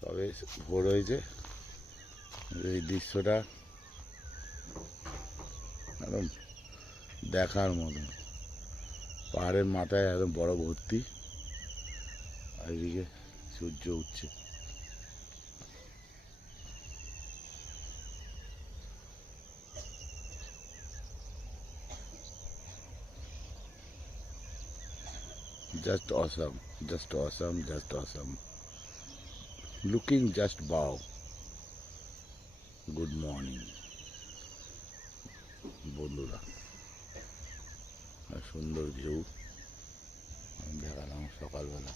সবে ভোর হয়েছে। এই দৃশ্যটা একদম দেখার মতো। পাহাড়ের মাথায় একদম বড় ভর্তি, আর এদিকে সূর্য উঠছে। Just awesome, just awesome, just awesome. Looking just wow. Good morning, বন্ধুরা। আর সুন্দর ভিউ দেখালাম সকালবেলা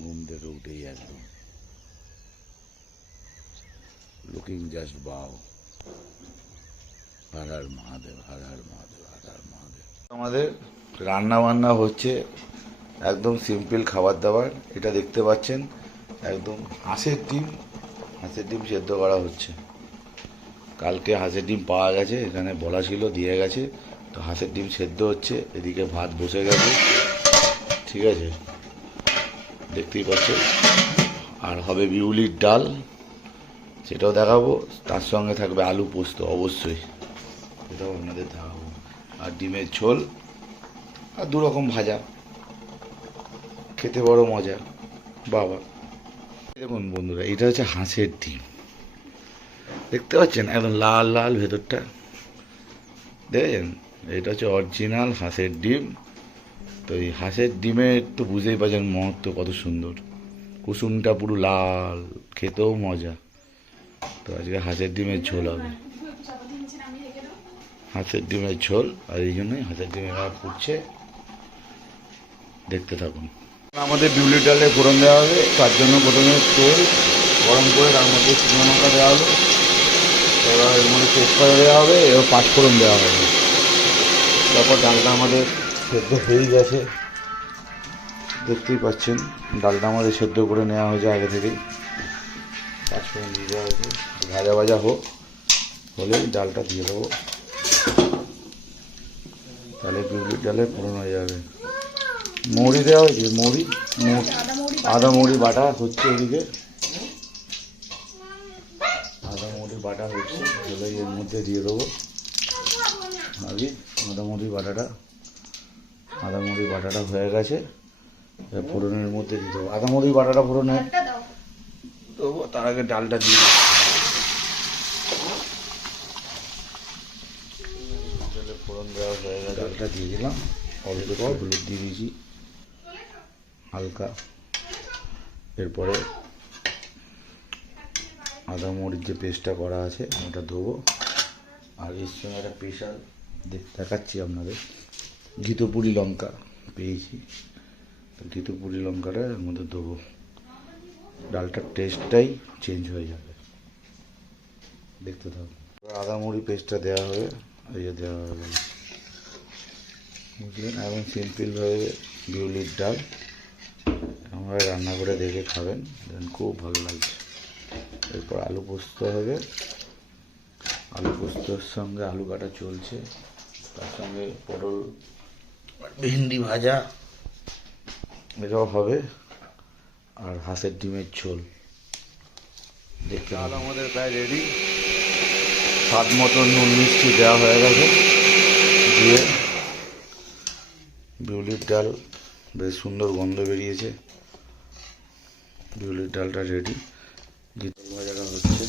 ঘুম থেকে উঠেই একদম। লুকিং জাস্ট বাও। হর হর মহাদেব, হর হর মহাদেব, হর হর মহাদেব। আমাদের রান্না বান্না হচ্ছে, একদম সিম্পল খাবার দাবার। এটা দেখতে পাচ্ছেন একদম হাঁসের ডিম সেদ্ধ করা হচ্ছে। কালকে হাঁসের ডিম পাওয়া গেছে, এখানে বলা ছিল দিয়ে গেছে, তো হাঁসের ডিম সেদ্ধ হচ্ছে। এদিকে ভাত বসে গেছে, ঠিক আছে, দেখতেই পাচ্ছেন। আর হবে বিউলির ডাল, সেটাও দেখাবো। তার সঙ্গে থাকবে আলু পোস্ত, অবশ্যই সেটাও আপনাদের দেখাবো। আর ডিমের ঝোল আর দু রকম ভাজা, খেতে বড় মজা বাবা। দেখুন বন্ধুরা, এটা হচ্ছে হাঁসের ডিম, দেখতে পাচ্ছেন একদম লাল লাল ভেতরটা, দেখেছেন? এটা হচ্ছে অরিজিনাল হাঁসের ডিম। তো এই হাঁসের ডিমের তো বুঝতেই পারছেন মহত্ব কত সুন্দর, কুসুমটা পুরো লাল, খেতেও মজা। তো আজকে হাঁসের ডিমের ঝোল হবে, হাঁসের ডিমের ঝোল। আর এই জন্যই হাঁসের ডিমের ফুটছে, দেখতে থাকুন। আমাদের বিউলির ডালে ফোড়ন দেওয়া হবে, তার জন্য প্রথমে তেল গরম করে তার মধ্যে শুকনো লঙ্কা দেওয়া হবে, এবার এর মধ্যে তেজপাতা দেওয়া হবে, এবার পাঁচফোড়ন দেওয়া হবে। তারপর ডালটা আমাদের সেদ্ধ হয়ে গেছে, দেখতেই পাচ্ছেন ডালটা আমাদের সেদ্ধ করে নেওয়া হয়েছে আগে থেকেই। পাঁচফোড়ন দিয়ে দেওয়া হয়েছে, ভাজা ভাজা হলেই ডালটা দিয়ে দেবো, তাহলে বিউলির ডালে ফোড়ন হয়ে যাবে। মৌরি দেওয়া হয়েছে, আদা মৌরি বাটা হচ্ছে, এদিকে আদা মৌরি বাটা হচ্ছে, তাহলে এর মধ্যে দিয়ে দেবো আগে আদা মৌরি বাটাটা হয়ে গেছে, ফোড়নের মধ্যে দিয়ে দেবো। আদা মৌরি বাটাটা ফোড়নে দেবো, তার আগে ডালটা দিয়ে ফোড়ন দেওয়া হয়ে গেছে, ডালটা দিয়ে দিলাম, অল্প হলুদ দিয়ে দিয়েছি হালকা। এরপরে আদা মরিচ যে পেস্টটা করা আছে ওটা দেবো। আর এর সঙ্গে একটা স্পেশাল দেখাচ্ছি আপনাদের, ঘিতপুরি লঙ্কা পেয়েছি, তো ঘিতপুরি লঙ্কাটা এর মধ্যে দেবো, ডালটার টেস্টটাই চেঞ্জ হয়ে যাবে, দেখতে থাকুন। আদা মুড়ি পেস্টটা দেওয়া হবে, এই যে দেওয়া হবে, বুঝলেন? এবং সিম্পলভাবে বিউলির ডাল আমরা রান্না করে দেখে খাবেন, খুব ভালো লাগছে। এরপর আলু পোস্ত হবে, আলু পোস্তর সঙ্গে আলু কাটা চলছে, তার সঙ্গে পটল ভেন্ডি ভাজা এটাও হবে, আর হাঁসের ডিমের ঝোল। দেখতে ডাল আমাদের প্রায় রেডি, স্বাদ মতো নুন মিষ্টি দেওয়া হয়ে গেছে, দিয়ে বিউলির ডাল বেশ সুন্দর গন্ধ বেরিয়েছে, বিউলির ডালটা রেডি। ঘিতল ভাজাটা হচ্ছে,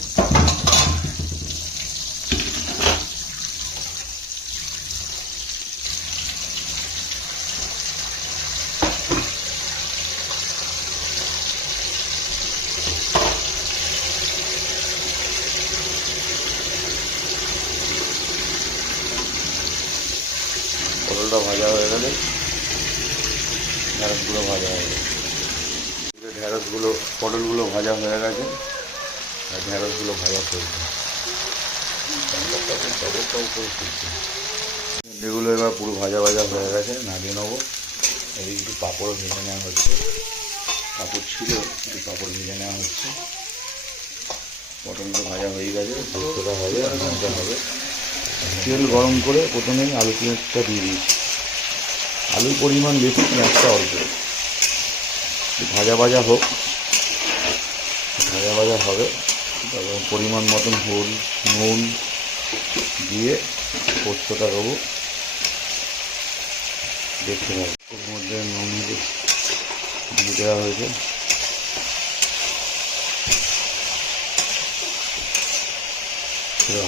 পটলটা ভাজা হয়ে গেলে ঢ্যাঁড়সগুলো ভাজা হয়ে গেছে, পটলগুলো ভাজা হয়ে গেছে, আর ঢ্যাঁড়সগুলো ভাজা চলছে, এগুলো এবার পুরো ভাজা হয়ে গেছে, নামিয়ে নেবো। এদিকে একটু পাঁপড়ও ভেজে নেওয়া হচ্ছে, পাঁপড় ছিল, একটু পাঁপড় ভেজে নেওয়া হচ্ছে। পটলটা ভাজা হয়ে গেছে, পোস্তটা হবে, আর মজা হবে। তেল গরম করে প্রথমেই আলু পেঁয়াজটা দিয়ে দিয়েছি, আলুর পরিমাণ বেশি, পেঁয়াজটা অল্প, ভাজা হোক, ভাজা ভাজা হবে। তারপর পরিমাণ মতন নুন দিয়ে পোস্তটা দেবো, দেখতে পাবো। ওর মধ্যে নুন দিয়ে দেওয়া হয়েছে।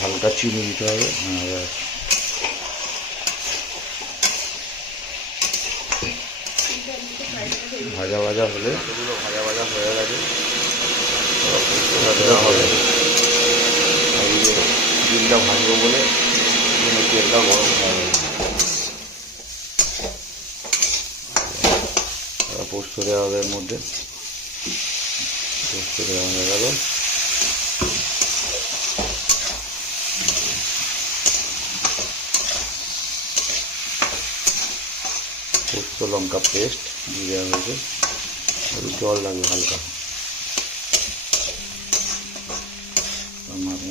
হালকা চিনি দিতে হবে। ভাজা ভাজা হলে এগুলো ভাজা ভাজা হয়ে গেছে, দেওয়া হবে। আর এই যে ডিমটা ভাজবো বলে তেলটা গরম হয়ে গেছে। পোস্ত দেওয়া হবে এর মধ্যে, পোস্ত দেওয়া হয়ে গেল। পোস্ত লঙ্কা পেস্ট দিয়ে দেওয়া হয়েছে, একটু জল লাগবে হালকা,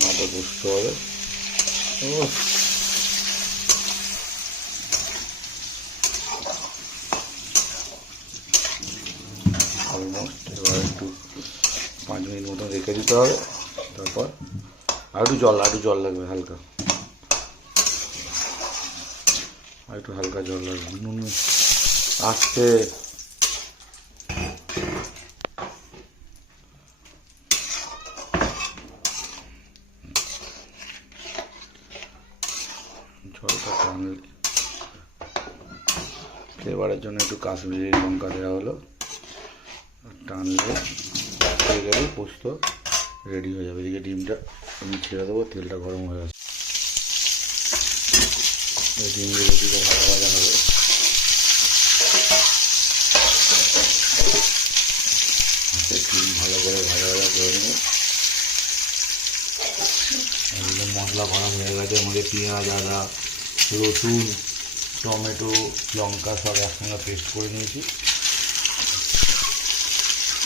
মাথা বসতে হবে। অলমোস্ট এবার একটু 5 মিনিট মতো রেখে দিতে হবে। তারপর আর একটু জল লাগবে হালকা, আর একটু হালকা জল লাগবে। নুন আসতে জলটা টানলে ফ্লেভারের জন্য একটু কাশ্মীরি লঙ্কা দেওয়া হলো। টানলে হয়ে গেলে পোস্ত রেডি হয়ে যাবে। এদিকে ডিমটা আমি ছেড়ে দেবো, তেলটা গরম হয়ে গেছে। ডিমগুলো এদিকে ভাজা ভাজা হবে। ডিম ভালো করে ভাজা ভাজা করে নেব। এদিকে মশলা গরম হয়ে গেছে, আমাদের পেঁয়াজ, আদা, রসুন, টমেটো, লঙ্কা সব একসঙ্গে পেস্ট করে নিয়েছি।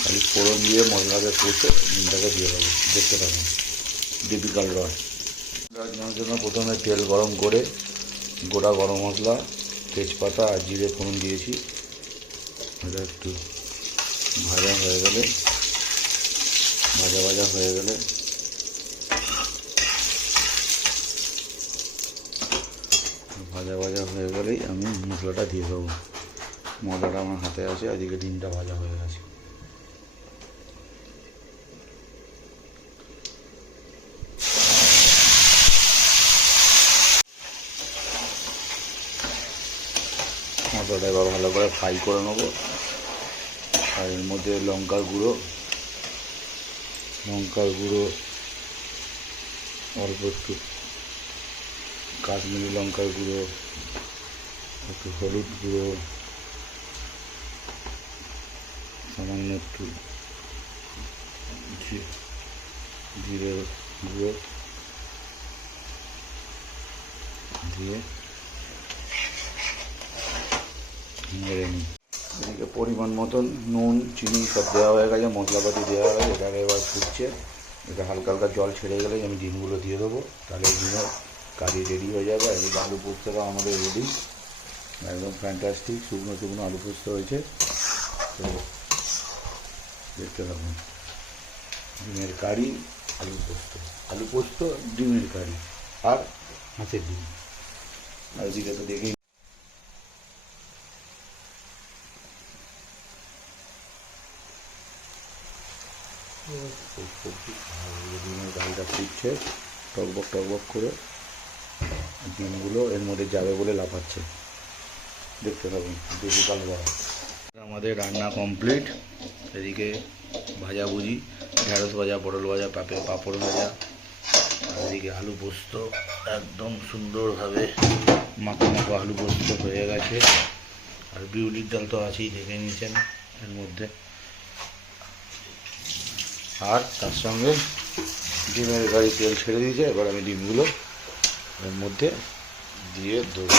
খালি ফোড়ন দিয়ে মশলাকে কষে ডিমটাকে দিয়ে দেবো, দেখতে পাবেন ডিপিক্যাল রয়। রান্নার জন্য প্রথমে তেল গরম করে গোটা গরম মশলা, তেজপাতা আর জিরে ফোড়ন দিয়েছি। এটা একটু ভাজা হয়ে গেলে ভাজা আমি মশলাটা দিয়ে দেবো। মশলাটা আমার হাতে আছে, এদিকে ডিমটা ভাজা হয়ে গেছে। মশলাটা এবার ভালো করে ফ্রাই করে নেবো। আর এর মধ্যে লঙ্কার গুঁড়ো অল্প একটু কাশ্মীরি লঙ্কার গুঁড়ো, একটু হলুদ গুঁড়ো, সামান্য একটু জিরে গুঁড়ো দিয়ে নেড়ে নিই। এদিকে পরিমাণ মতন নুন চিনি সব দেওয়া হয়ে গেছে, মশলাপাতি দেওয়া হয়ে গেছে। এটাকে এবার ফুটছে। এটা হালকা হালকা জল ছেড়ে গেলে আমি ডিমগুলো দিয়ে দেবো, তাহলে ডিমের কারি রেডি হয়ে যাবে। আর এই আলু পোস্তটা আমাদের রেডি, একদম ফ্যান্টাস্টিক শুকনো আলু পোস্ত হয়েছে। তো দেখতে থাকুন, ডিমের কারি, আলু পোস্ত ডিমের কারি আর হাঁসের ডিম। আর এদিকে তো দেখি ডিমের কারিটা ফুটছে টকবক করে, ডিমগুলো এর মধ্যে যাবে বলে লাফাচ্ছে, দেখতে পাবেন। ডিজিটাল বড়া আমাদের রান্না কমপ্লিট। এদিকে ভাজাভুজি, ঢেঁড়স ভাজা, পটল ভাজা, পাঁপড় ভাজা, আর এদিকে আলু পোস্ত একদম সুন্দরভাবে মাখো আলু পোস্ত হয়ে গেছে। আর বিউলির ডাল তো আছেই, দেখে নিয়েছেন এর মধ্যে। আর তার সঙ্গে ডিমের গাড়ি তেল ছেড়ে দিয়েছে। এবার আমি ডিমগুলো এর মধ্যে দিয়ে দেবো।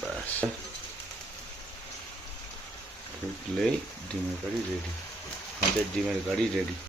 ব্যাস, ফুটলেই ডিমের কারি রেডি, হাতের ডিমের কারি রেডি।